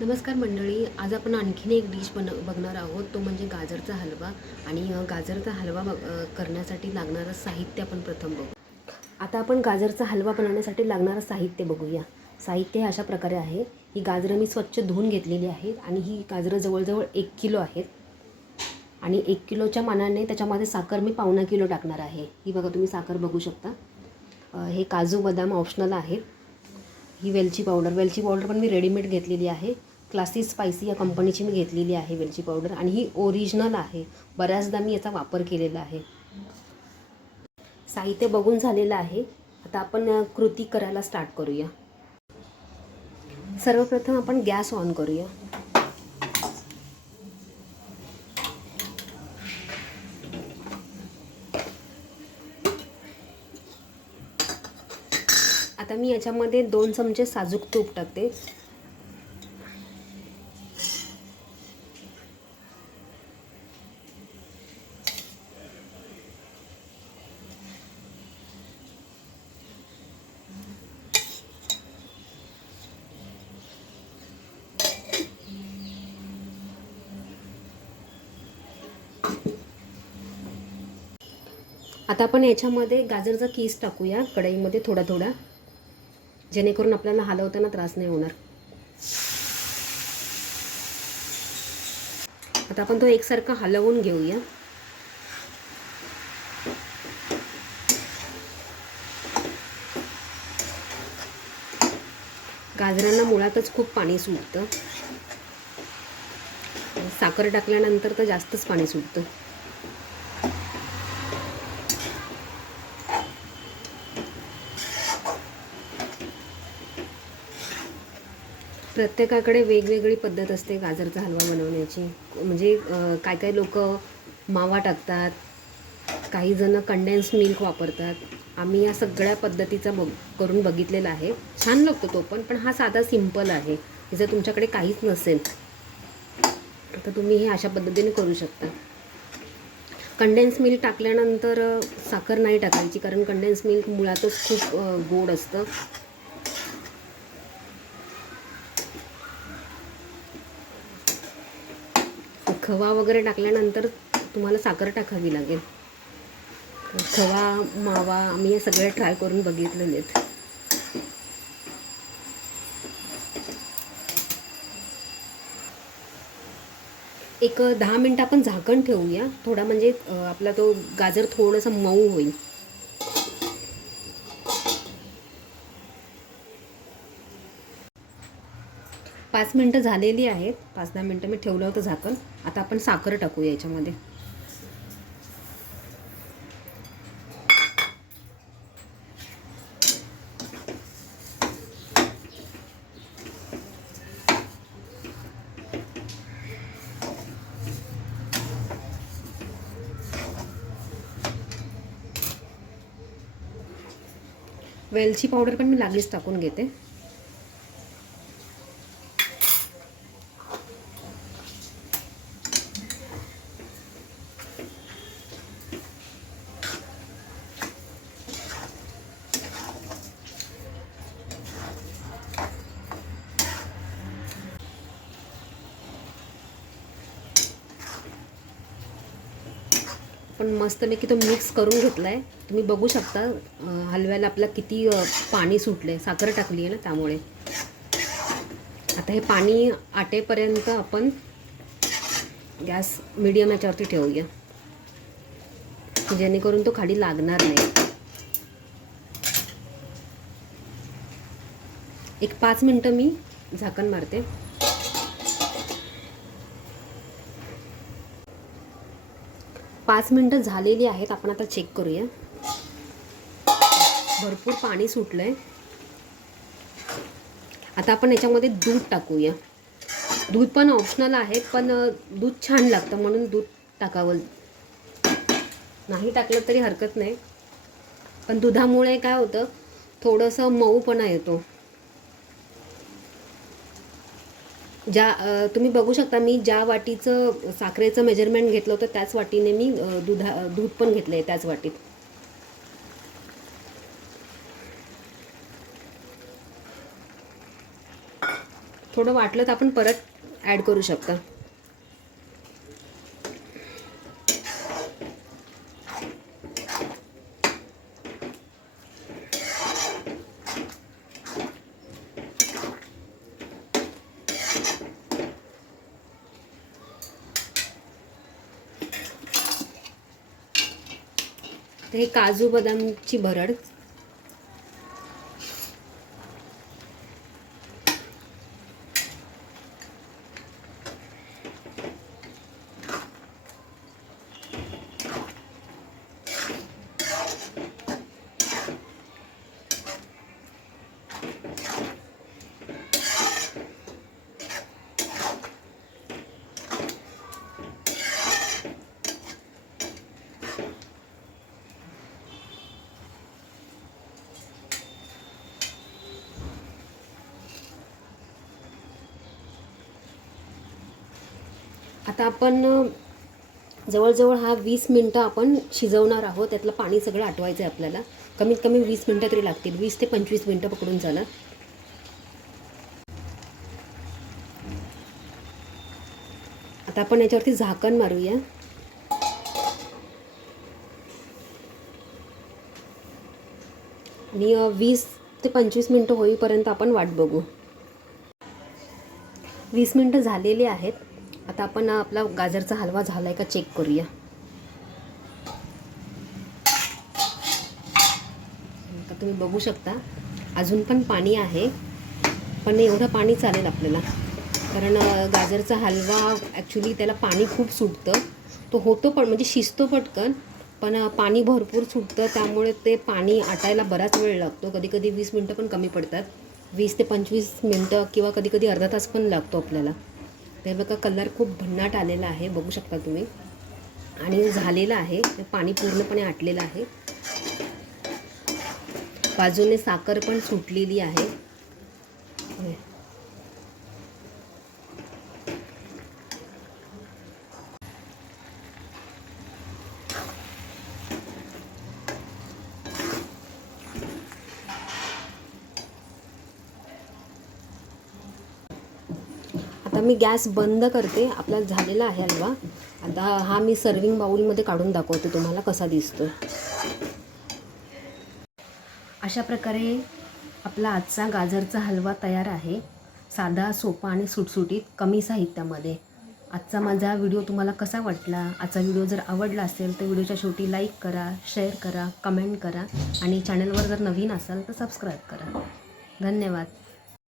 नमस्कार मंडळी, आज आपण आणखीन एक डिश बघणार आहोत. तो म्हणजे गाजरचा हलवा. आणि गाजरचा हलवा करण्यासाठी लागणारं साहित्य आपण प्रथम बघू. आता आपण गाजरचा हलवा बनवण्यासाठी लागणारं साहित्य बघूया. साहित्य हे अशा प्रकारे आहे. ही गाजरं मी स्वच्छ धुवून घेतलेली आहेत आणि ही गाजरं जवळजवळ 1 किलो आहेत. आणि 1 किलोच्या मानाने त्याच्यामध्ये साखर मी पावणा किलो टाकणार आहे. ही बघा, तुम्ही साखर बघू शकता. हे काजू बदाम ऑप्शनल आहेत. ही वेलची पावडर पण मी रेडीमेड घेतलेली आहे. क्लासिक स्पायसी या कंपनीची मी घेतलेली आहे वेलची पावडर, आणि ही ओरिजिनल आहे. बऱ्याचदा मी याचा वापर केलेला आहे. साहित्य बघून झालेलं आहे. आता आपण कृती करायला स्टार्ट करूया. सर्वप्रथम आपण गॅस ऑन करूया. आता मी याच्यामध्ये 2 चमचे साजूक तूप टाकते. आता आपण याच्यामध्ये गाजरचा कीस टाकूया कढईमध्ये थोडा थोडा, जेणेकरून आपल्याला हलवताना त्रास नाही होणार. आता आपण तो एकसारखा हलवून घेऊया. गाजरांना मुळातच खूप पाणी सुटतं. साखर टाकल्यानंतर तर जास्तच पाणी सुटतं. प्रत्येकाकडे वेगवेगळी पद्धत असते गाजरचा हलवा बनवण्याची. म्हणजे काय काय लोक मावा टाकतात, काही जण कंडेन्स मिल्क वापरतात. आम्ही या सगळ्या पद्धतीचा करून बघितलेला आहे. छान लागतो तो पण हा साधा सिंपल आहे. जर तुमच्याकडे काहीच नसेल तर तुम्ही हे अशा पद्धतीने करू शकता. कंडेन्स मिल्क टाकल्यानंतर साखर नाही टाकायची, कारण कंडेन्स मिल्क मुळातच खूप गोड असतं. खवा वगैरे टाकल्यानंतर तुम्हाला साखर टाकावी लागेल. खवा, मावा आम्ही हे सगळे ट्राय करून बघितलेले आहेत. एक 10 मिनटं आपण झाकण ठेवूया थोडा, म्हणजे आपला तो गाजर थोडंसं मऊ होईल. पाच मिनटं झालेली आहेत. 5-10 मिनटं मी ठेवलं होतं झाकण. आता आपण साखर टाकूया याच्यामध्ये. वेलची पावडर पण मी लागलीच टाकून घेते. पण मस्तपैकी तो मिक्स करून घेतला आहे. तुम्ही बघू शकता हलव्याला आपला किती पाणी सुटलं आहे. साखर टाकली आहे ना, त्यामुळे. आता हे पाणी आटेपर्यंत आपण गॅस मीडियम याच्यावरती ठेवूया, जेणेकरून तो खाली लागणार नाही. एक 5 मिनटं मी झाकण मारते. पाच मिनटं झालेली आहेत. आपण आता चेक करूया. भरपूर पाणी सुटलंय. आता आपण याच्यामध्ये दूध टाकूया. दूध पण ऑप्शनल आहे, पण दूध छान लागतं म्हणून दूध टाकावं. नाही टाकलं तरी हरकत नाही, पण दुधामुळे काय होतं, थोडंसं मऊपणा येतो. तुम्ही बघू शकता, मी ज्या वाटीचं साखरेचं मेजरमेंट घेतलं होतं त्याच वाटीने मी दूध पण घेतलं आहे, त्याच वाटीत. थोडं वाटलं तर आपण परत ॲड करू शकता. तर हे काजू बदामची भरड. आता आपण जवळजवळ हा 20 मिनटं आपण शिजवणार आहोत. त्यातलं पाणी सगळं आटवायचं आहे आपल्याला. कमीत कमी 20 मिनटं तरी लागतील. 20 ते 25 मिनटं पकडून झालं. आता आपण याच्यावरती झाकण मारूया. आणि 20 ते 25 मिनटं होईपर्यंत आपण वाट बघू. 20 मिनटं झालेली आहेत. आता आपण आपला गाजरचा हलवा झाला आहे का चेक करूया. आता तुम्ही बघू शकता अजून पण पाणी आहे, पण एवढं पाणी चालेल आपल्याला. कारण गाजरचा हलवा ॲक्च्युली त्याला पाणी खूप सुटतं. तो होतो पण म्हणजे शिजतो पटकन, पण पाणी भरपूर सुटतं. त्यामुळे ते पाणी आटायला बराच वेळ लागतो. कधी कधी 20 मिनटं पण कमी पडतात. 20 ते 25 मिनटं किंवा कधी कधी अर्धा तास पण लागतो आपल्याला. ते बघा कलर खूप भन्नाट आलेला आहे, बघू शकता तुम्ही. आणि झालेलं आहे, पाणी पूर्णपणे आटलेलं आहे. बाजूने साखर पण सुटलेली आहे. आता मी गॅस बंद करते. आपला झालेला आहे हलवा. आता हा मी सर्विंग बाउलमध्ये काढून दाखवते तुम्हाला कसा दिसतो. अशा प्रकारे आपला आजचा गाजरचा हलवा तयार आहे. साधा, सोपा आणि सुटसुटीत, कमी साहित्यामध्ये. आजचा माझा व्हिडिओ तुम्हाला कसा वाटला? आजचा व्हिडिओ जर आवडला असेल तर व्हिडिओच्या शेवटी लाईक करा, शेअर करा, कमेंट करा आणि चॅनलवर जर नवीन असाल तर सबस्क्राईब करा. धन्यवाद.